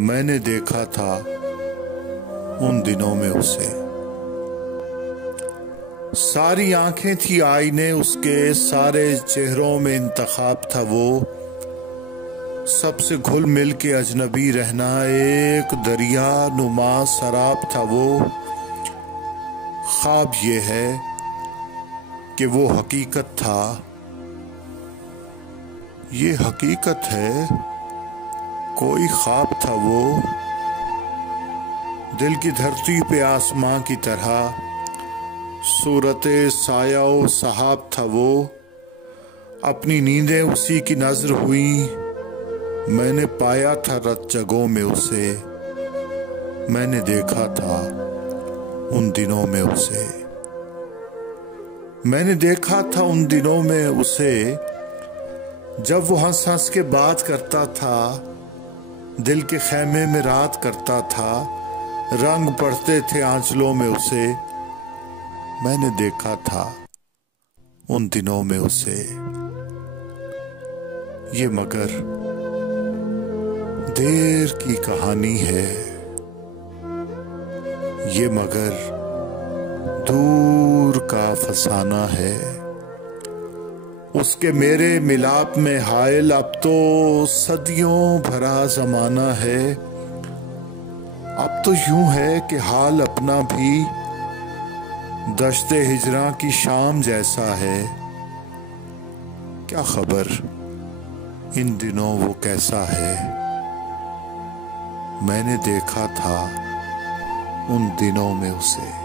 मैंने देखा था उन दिनों में उसे। सारी आंखें थी आईने उसके, सारे चेहरों में इंतखाब था वो। सबसे घुल मिल के अजनबी रहना, एक दरिया नुमा शराब था वो। ख्वाब ये है कि वो हकीकत था, ये हकीकत है कोई ख्वाब था वो। दिल की धरती पे आसमां की तरह सूरते साया व सहाब था वो। अपनी नींदें उसी की नजर हुई, मैंने पाया था रत जगहों में उसे। मैंने देखा था उन दिनों में उसे। मैंने देखा था उन दिनों में उसे, जब वो हंस हंस के बात करता था, दिल के खैमे में रात करता था, रंग पड़ते थे आंचलों में उसे। मैंने देखा था उन दिनों में उसे। ये मगर देर की कहानी है, ये मगर दूर का फसाना है। उसके मेरे मिलाप में हायल अब तो सदियों भरा जमाना है। अब तो यूं है कि हाल अपना भी दश्ते हिजरा की शाम जैसा है। क्या खबर इन दिनों वो कैसा है। मैंने देखा था उन दिनों में उसे।